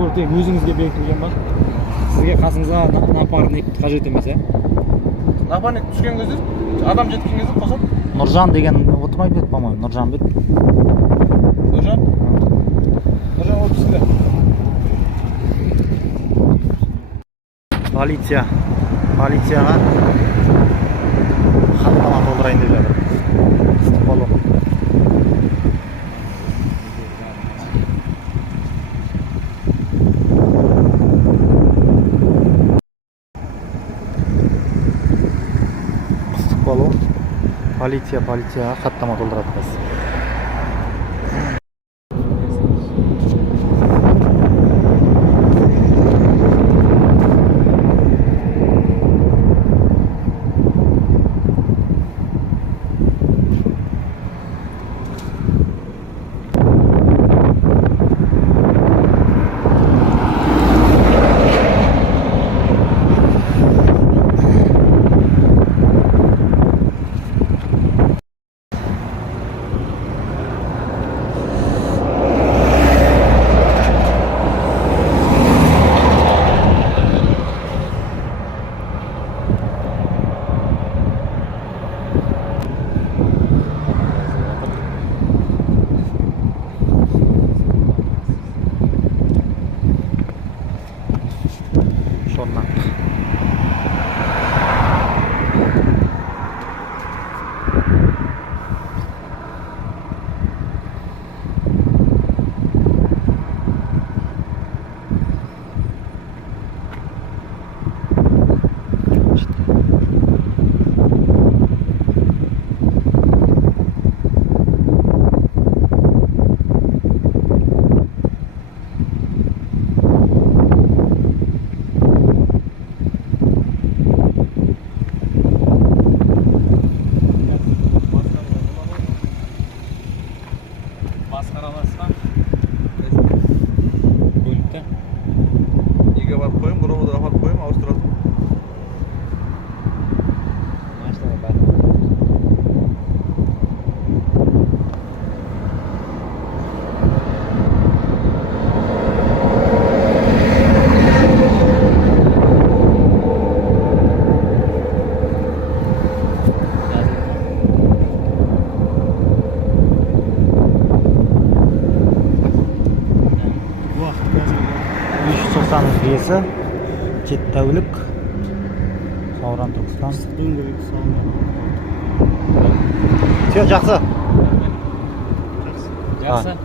Только тек өзіңізге бекітілген ба? Сізге қасыңызға напарник қажет емес, Напарник түскен кезде, адам жеткен кезде қосады. Нұржан деген отырмайды бет, по-моему, Нұржан бет. Нұржан ол кісілер. Полицияға хаттама толтырайын деп жатыр. Ыстық баллон. Ыстық баллон. Полицияға хаттама толтырады біз. Şondan. Масқараласқан бөлікті Неге барып қойым, бұровода апарып қойым, ауыстырады. машинаға бар. Весі 7 тәулік Сауран Түркістан. Все, жақсы. Жақсы.